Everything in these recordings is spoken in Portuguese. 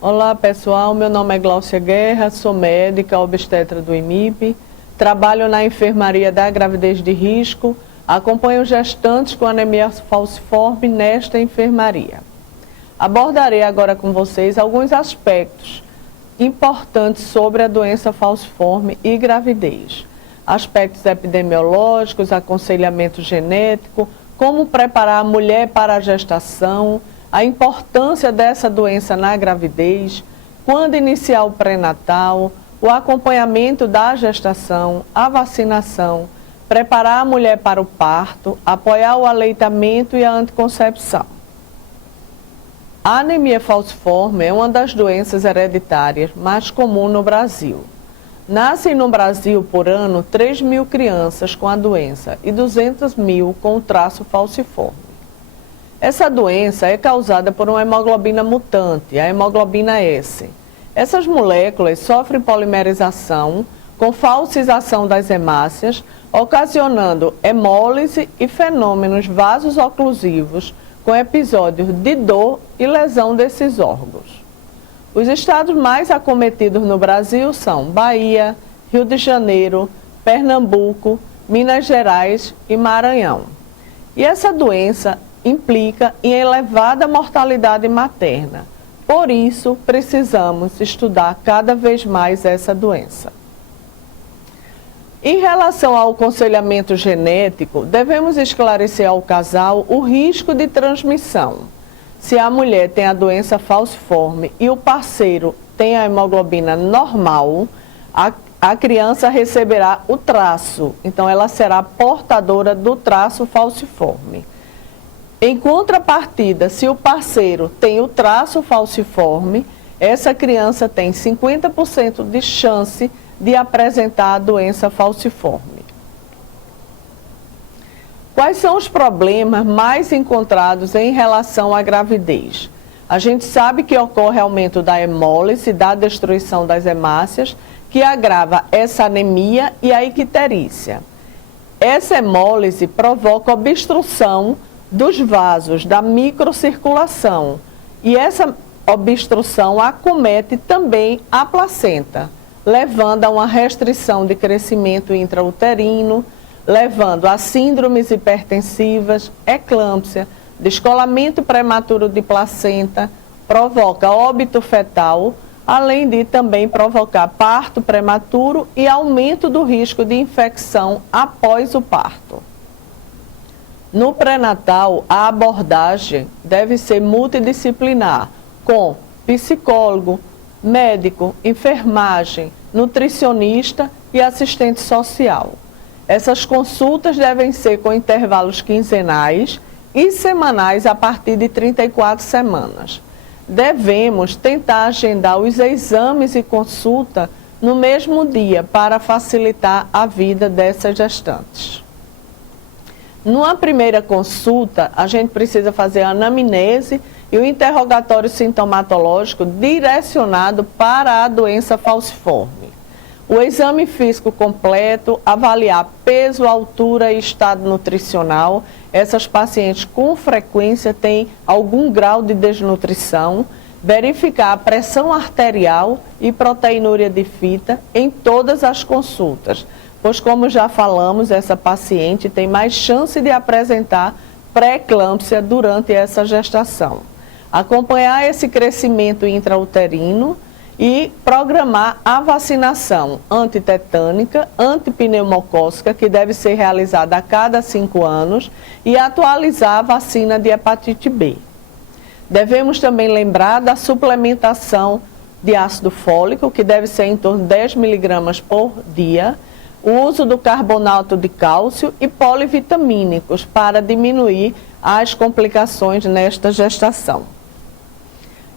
Olá pessoal, meu nome é Glaucia Guerra, sou médica obstetra do IMIP, trabalho na enfermaria da gravidez de risco, acompanho gestantes com anemia falciforme nesta enfermaria. Abordarei agora com vocês alguns aspectos importantes sobre a doença falciforme e gravidez. Aspectos epidemiológicos, aconselhamento genético, como preparar a mulher para a gestação, a importância dessa doença na gravidez, quando iniciar o pré-natal, o acompanhamento da gestação, a vacinação, preparar a mulher para o parto, apoiar o aleitamento e a anticoncepção. A anemia falciforme é uma das doenças hereditárias mais comuns no Brasil. Nascem no Brasil por ano 3.000 crianças com a doença e 200.000 com o traço falciforme. Essa doença é causada por uma hemoglobina mutante, a hemoglobina S. Essas moléculas sofrem polimerização com falcização das hemácias, ocasionando hemólise e fenômenos vasococlusivos com episódios de dor e lesão desses órgãos. Os estados mais acometidos no Brasil são Bahia, Rio de Janeiro, Pernambuco, Minas Gerais e Maranhão. E essa doença implica em elevada mortalidade materna. Por isso, precisamos estudar cada vez mais essa doença. Em relação ao aconselhamento genético, devemos esclarecer ao casal o risco de transmissão. Se a mulher tem a doença falciforme e o parceiro tem a hemoglobina normal, a criança receberá o traço, então ela será portadora do traço falciforme. Em contrapartida, se o parceiro tem o traço falciforme, essa criança tem 50% de chance de apresentar a doença falciforme. Quais são os problemas mais encontrados em relação à gravidez? A gente sabe que ocorre aumento da hemólise, da destruição das hemácias, que agrava essa anemia e a icterícia. Essa hemólise provoca obstrução dos vasos, da microcirculação, e essa obstrução acomete também a placenta, levando a uma restrição de crescimento intrauterino, levando a síndromes hipertensivas, eclâmpsia, descolamento prematuro de placenta, provoca óbito fetal, além de também provocar parto prematuro e aumento do risco de infecção após o parto. No pré-natal, a abordagem deve ser multidisciplinar, com psicólogo, médico, enfermagem, nutricionista e assistente social. Essas consultas devem ser com intervalos quinzenais e semanais a partir de 34 semanas. Devemos tentar agendar os exames e consulta no mesmo dia para facilitar a vida dessas gestantes. Numa primeira consulta, a gente precisa fazer a anamnese e o interrogatório sintomatológico direcionado para a doença falciforme. O exame físico completo, avaliar peso, altura e estado nutricional. Essas pacientes com frequência têm algum grau de desnutrição. Verificar a pressão arterial e proteinúria de fita em todas as consultas, pois como já falamos, essa paciente tem mais chance de apresentar pré-eclâmpsia durante essa gestação. Acompanhar esse crescimento intrauterino e programar a vacinação antitetânica, antipneumocócica, que deve ser realizada a cada 5 anos, e atualizar a vacina de hepatite B. Devemos também lembrar da suplementação de ácido fólico, que deve ser em torno de 10 mg por dia, o uso do carbonato de cálcio e polivitamínicos para diminuir as complicações nesta gestação.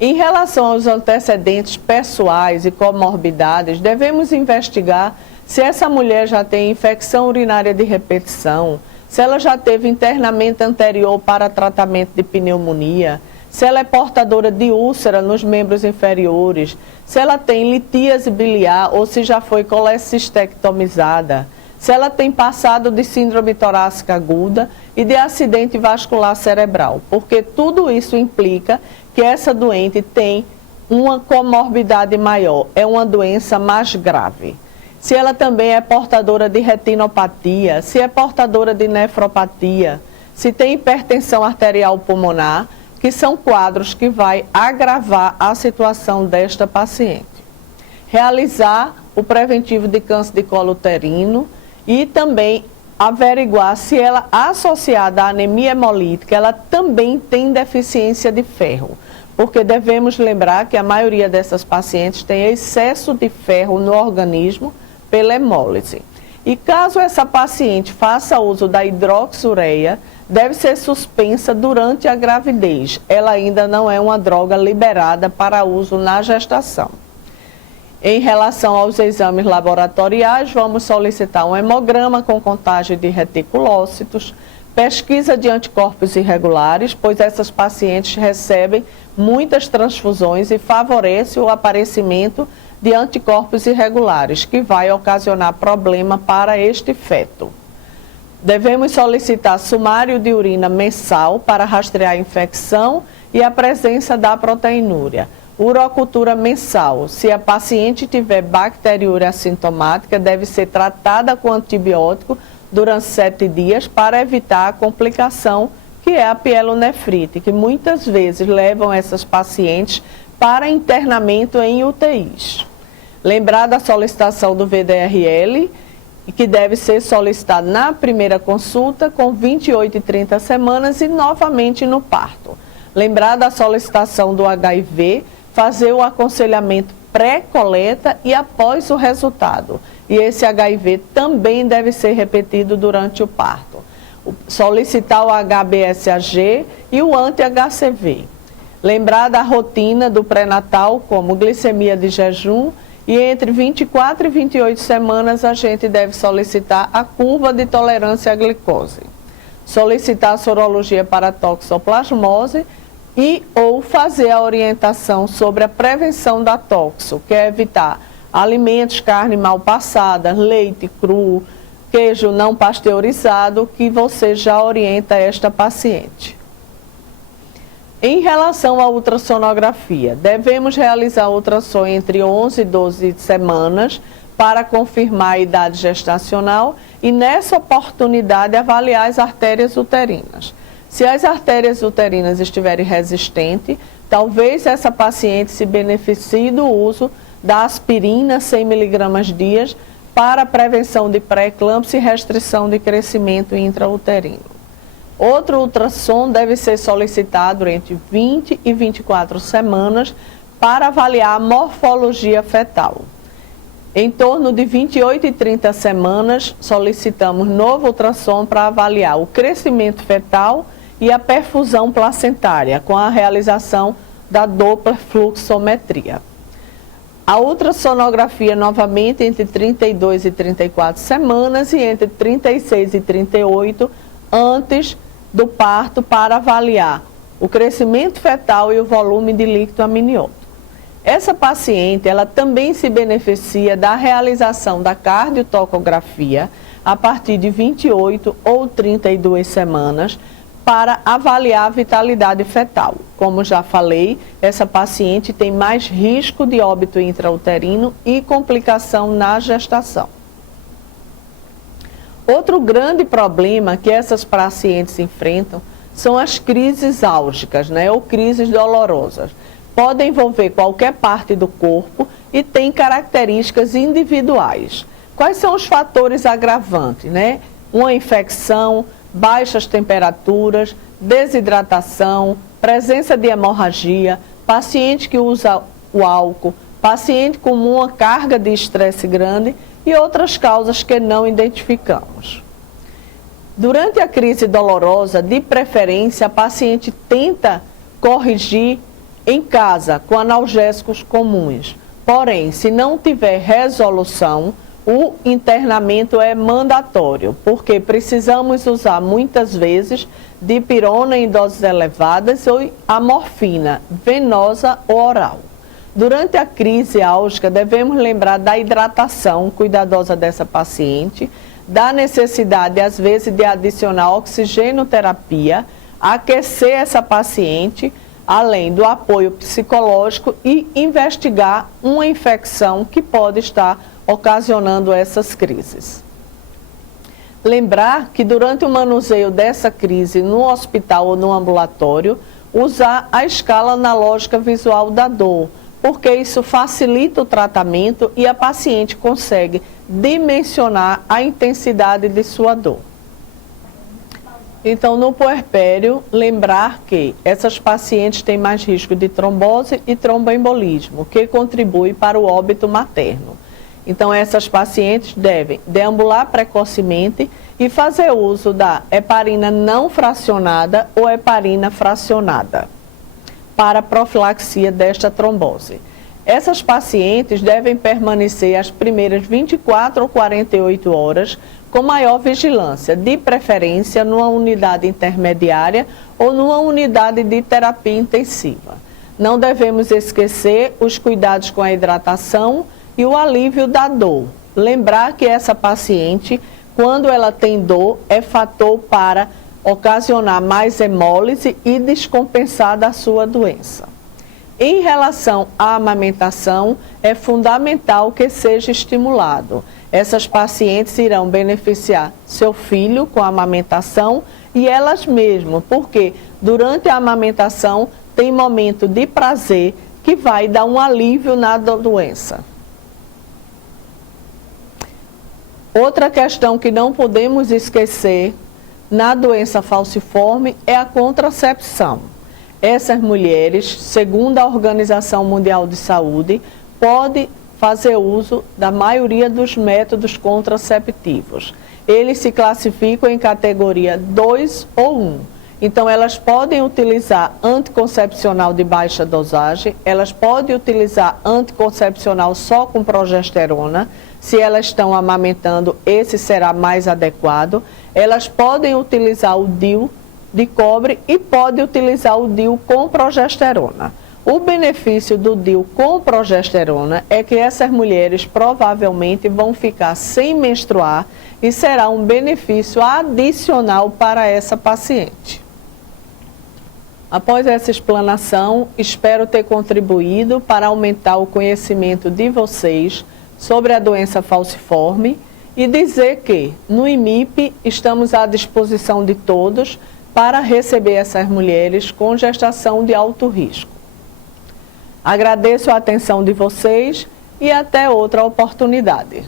Em relação aos antecedentes pessoais e comorbidades, devemos investigar se essa mulher já tem infecção urinária de repetição, se ela já teve internamento anterior para tratamento de pneumonia, se ela é portadora de úlcera nos membros inferiores, se ela tem litíase biliar ou se já foi colecistectomizada, se ela tem passado de síndrome torácica aguda e de acidente vascular cerebral, porque tudo isso implica que essa doente tem uma comorbidade maior, é uma doença mais grave. Se ela também é portadora de retinopatia, se é portadora de nefropatia, se tem hipertensão arterial pulmonar, que são quadros que vai agravar a situação desta paciente. Realizar o preventivo de câncer de colo uterino e também averiguar se ela, associada à anemia hemolítica, ela também tem deficiência de ferro. Porque devemos lembrar que a maioria dessas pacientes tem excesso de ferro no organismo pela hemólise. E caso essa paciente faça uso da hidroxiureia, deve ser suspensa durante a gravidez. Ela ainda não é uma droga liberada para uso na gestação. Em relação aos exames laboratoriais, vamos solicitar um hemograma com contagem de reticulócitos, pesquisa de anticorpos irregulares, pois essas pacientes recebem muitas transfusões e favorece o aparecimento de anticorpos irregulares, que vai ocasionar problema para este feto. Devemos solicitar sumário de urina mensal para rastrear a infecção e a presença da proteinúria. Urocultura mensal. Se a paciente tiver bacteriúria assintomática, deve ser tratada com antibiótico durante 7 dias para evitar a complicação, que é a pielonefrite, que muitas vezes levam essas pacientes para internamento em UTIs. Lembrar da solicitação do VDRL, que deve ser solicitado na primeira consulta com 28 e 30 semanas e novamente no parto. Lembrar da solicitação do HIV, fazer o aconselhamento pré-coleta e após o resultado. E esse HIV também deve ser repetido durante o parto. Solicitar o HBsAg e o anti-HCV. Lembrar da rotina do pré-natal, como glicemia de jejum, e entre 24 e 28 semanas a gente deve solicitar a curva de tolerância à glicose. Solicitar a sorologia para toxoplasmose e ou fazer a orientação sobre a prevenção da toxo, que é evitar alimentos, carne mal passada, leite cru, queijo não pasteurizado, que você já orienta esta paciente. Em relação à ultrassonografia, devemos realizar ultrassom entre 11 e 12 semanas para confirmar a idade gestacional e, nessa oportunidade, avaliar as artérias uterinas. Se as artérias uterinas estiverem resistentes, talvez essa paciente se beneficie do uso da aspirina 100 mg dias para prevenção de pré-eclâmpsia e restrição de crescimento intrauterino. Outro ultrassom deve ser solicitado entre 20 e 24 semanas para avaliar a morfologia fetal. Em torno de 28 e 30 semanas, solicitamos novo ultrassom para avaliar o crescimento fetal e a perfusão placentária, com a realização da Doppler fluxometria. A ultrassonografia novamente entre 32 e 34 semanas e entre 36 e 38 antes do parto para avaliar o crescimento fetal e o volume de líquido amniótico. Essa paciente, ela também se beneficia da realização da cardiotocografia a partir de 28 ou 32 semanas para avaliar a vitalidade fetal. Como já falei, essa paciente tem mais risco de óbito intrauterino e complicação na gestação. Outro grande problema que essas pacientes enfrentam são as crises álgicas, ou crises dolorosas. Podem envolver qualquer parte do corpo e têm características individuais. Quais são os fatores agravantes? Uma infecção, baixas temperaturas, desidratação, presença de hemorragia, paciente que usa o álcool, paciente com uma carga de estresse grande e outras causas que não identificamos. Durante a crise dolorosa, de preferência, a paciente tenta corrigir em casa com analgésicos comuns. Porém, se não tiver resolução, o internamento é mandatório, porque precisamos usar muitas vezes dipirona em doses elevadas ou a morfina venosa ou oral. Durante a crise álgica, devemos lembrar da hidratação cuidadosa dessa paciente, da necessidade, às vezes, de adicionar oxigenoterapia, aquecer essa paciente, além do apoio psicológico e investigar uma infecção que pode estar ocasionando essas crises. Lembrar que durante o manuseio dessa crise no hospital ou no ambulatório, usar a escala analógica visual da dor, porque isso facilita o tratamento e a paciente consegue dimensionar a intensidade de sua dor. Então, no puerpério, lembrar que essas pacientes têm mais risco de trombose e tromboembolismo, que contribui para o óbito materno. Então, essas pacientes devem deambular precocemente e fazer uso da heparina não fracionada ou heparina fracionada para a profilaxia desta trombose. Essas pacientes devem permanecer as primeiras 24 ou 48 horas com maior vigilância, de preferência numa unidade intermediária ou numa unidade de terapia intensiva. Não devemos esquecer os cuidados com a hidratação e o alívio da dor. Lembrar que essa paciente, quando ela tem dor, é fator para ocasionar mais hemólise e descompensar da sua doença. Em relação à amamentação, é fundamental que seja estimulado. Essas pacientes irão beneficiar seu filho com a amamentação e elas mesmas, porque durante a amamentação tem momento de prazer que vai dar um alívio na doença. Outra questão que não podemos esquecer na doença falciforme é a contracepção. Essas mulheres, segundo a Organização Mundial de Saúde, podem fazer uso da maioria dos métodos contraceptivos. Eles se classificam em categoria 2 ou 1. Então, elas podem utilizar anticoncepcional de baixa dosagem, elas podem utilizar anticoncepcional só com progesterona. Se elas estão amamentando, esse será mais adequado. Elas podem utilizar o DIU de cobre e podem utilizar o DIU com progesterona. O benefício do DIU com progesterona é que essas mulheres provavelmente vão ficar sem menstruar e será um benefício adicional para essa paciente. Após essa explanação, espero ter contribuído para aumentar o conhecimento de vocês sobre a doença falciforme e dizer que no IMIP estamos à disposição de todos para receber essas mulheres com gestação de alto risco. Agradeço a atenção de vocês e até outra oportunidade.